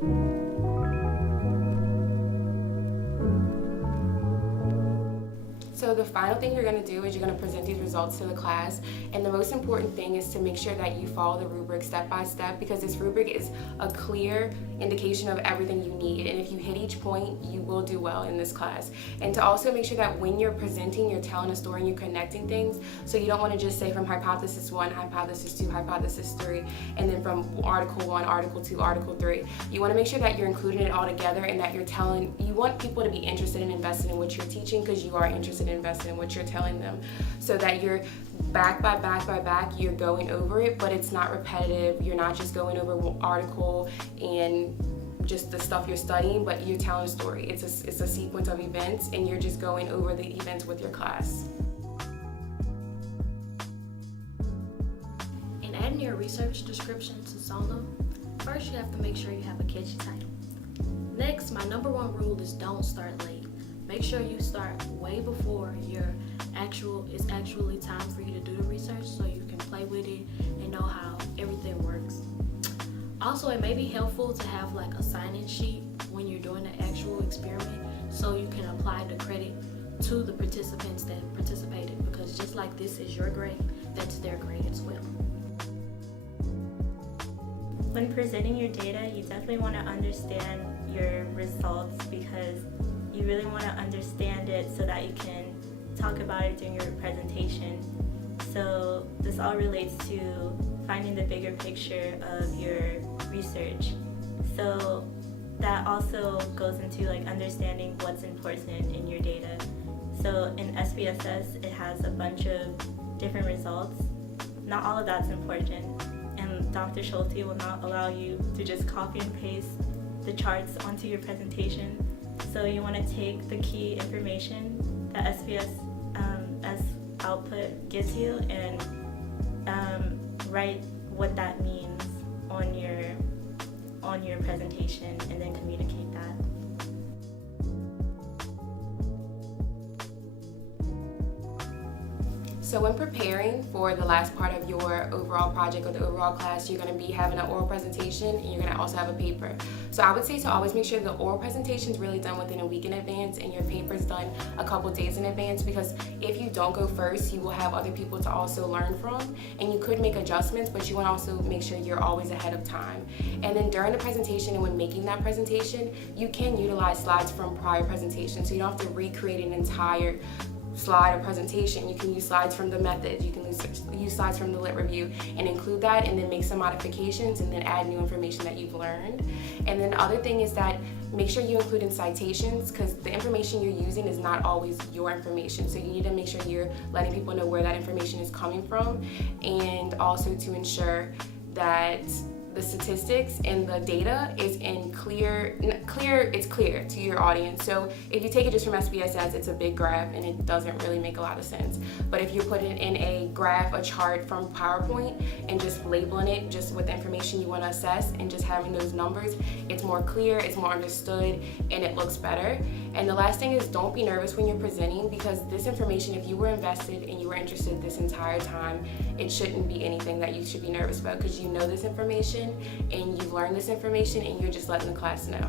So the final thing you're going to do is you're going to present these results to the class, and the most important thing is to make sure that you follow the rubric step by step, because this rubric is a clear indication of everything you need, and if you hit each point, you will do well in this class. And to also make sure that when you're presenting, you're telling a story and you're connecting things, so you don't want to just say from hypothesis 1, hypothesis 2, hypothesis 3, and then from article 1, article 2, article 3. You want to make sure that you're including it all together and that you want people to be interested and invested in what you're teaching, because you are interested in investing in what you're telling them, so that you're back by back, you're going over it, but it's not repetitive. You're not just going over one article and just the stuff you're studying, but you're telling a story. It's a sequence of events, and you're just going over the events with your class. In adding your research description to Solo, first you have to make sure you have a catchy title. Next, my number one rule is don't start late. Make sure you start way before it's actually time for you to do the research, so you can play with it and know how everything works. Also, it may be helpful to have like a sign-in sheet when you're doing the actual experiment, so you can apply the credit to the participants that participated, because just like this is your grade, that's their grade as well. When presenting your data, you definitely want to understand your results, because you really want to understand it so that you can talk about it during your presentation. So this all relates to finding the bigger picture of your research. So that also goes into like understanding what's important in your data. So in SPSS, it has a bunch of different results. Not all of that's important, and Dr. Schulte will not allow you to just copy and paste the charts onto your presentation. So you want to take the key information that SPSS output gives you and write what that means on your presentation, and then communicate that. So when preparing for the last part of your overall project or the overall class, you're going to be having an oral presentation, and you're going to also have a paper. So I would say to always make sure the oral presentation is really done within a week in advance, and your paper is done a couple days in advance, because if you don't go first, you will have other people to also learn from, and you could make adjustments, but you want to also make sure you're always ahead of time. And then during the presentation and when making that presentation, you can utilize slides from prior presentations, so you don't have to recreate an entire slide or presentation. You can use slides from the method, you can use slides from the lit review and include that, and then make some modifications and then add new information that you've learned. And then the other thing is that make sure you include in citations, because the information you're using is not always your information, so you need to make sure you're letting people know where that information is coming from, and also to ensure that the statistics and the data is it's clear to your audience. So if you take it just from SPSS, it's a big graph and it doesn't really make a lot of sense. But if you put it in a graph, a chart from PowerPoint, and just labeling it just with the information you want to assess and just having those numbers, it's more clear, it's more understood, and it looks better. And the last thing is, don't be nervous when you're presenting, because this information, if you were invested and you were interested this entire time, it shouldn't be anything that you should be nervous about, because you know this information and you've learned this information and you're just letting the class know.